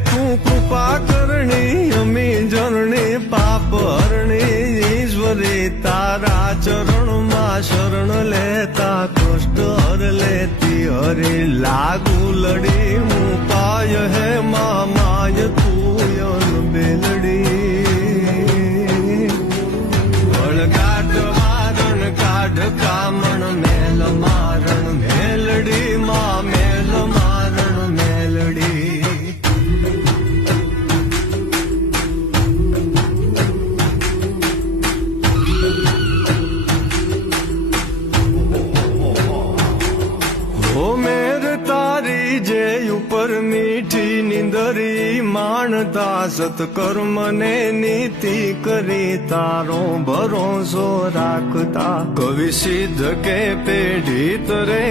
તું કૃપા કરણી અમી જરણી પાપ હરણી ઈશ્વરી તારા ચરણમાં શરણ લેતા કષ્ટ હર લેતી હરી લાગુ લડી હું પાય હે માય તું યન બેલડી વળગાટ વારણ કાઢ કામણ મેલ મારણ મેલડી માં મેલ મારણ મેલડી ઓ મેર તારી જે ઉપર મીઠી નિંદરી માણતા સત્કર્મને નીતિ કરી તારો ભરોસો રાખતા કવિ સિદ્ધ કે પેઢી તરે